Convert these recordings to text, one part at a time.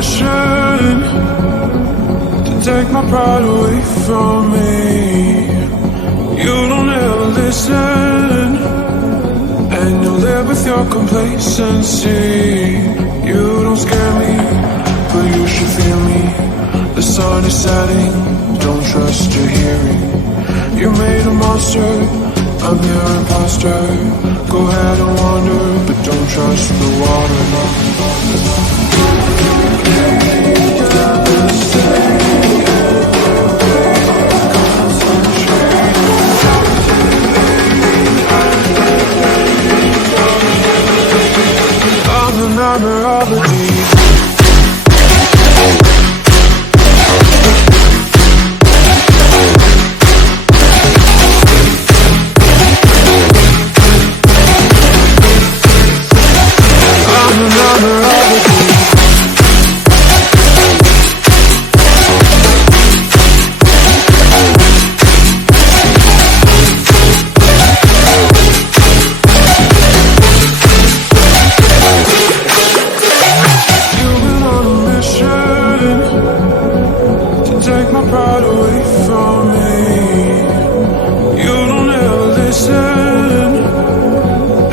mission to take my pride away from me. You don't ever listen, and you live with your complacency. You don't scare me, but you should fear me. The sun is setting, don't trust your hearing. You made a monster, I'm your imposter. Go ahead and wander, but don't trust the water. I'm the nightmare of the deep. Take my pride away from me. You don't ever listen,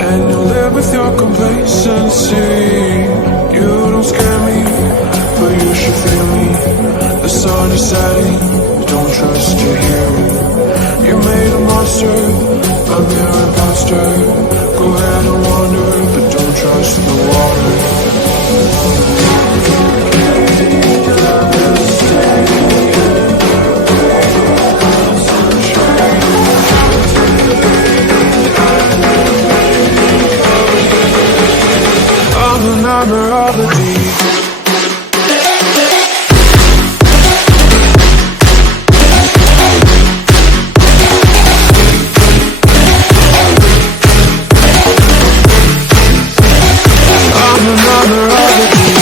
and you live with your complacency. You don't scare me, but you should fear me. The sun is setting, don't trust your hearing. You made a monster, I'm your imposter. Go ahead and wander, but don't trust the water. Nightmare of the deep. I'm the nightmare of the deep.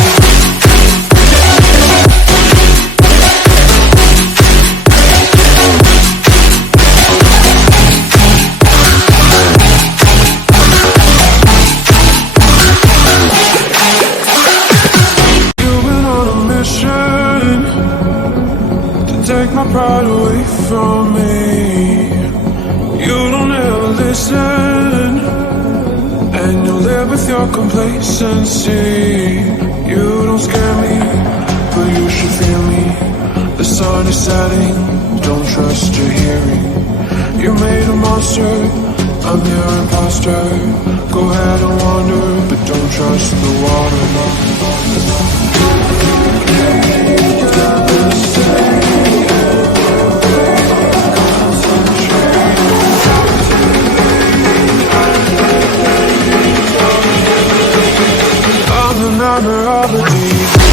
Take my pride away from me. You don't ever listen, and you live with your complacency. You don't scare me, but you should fear me. The sun is setting, don't trust your hearing. You made a monster, I'm your imposter. Go ahead and wander, but don't trust the water. I'm the nightmare of the deep.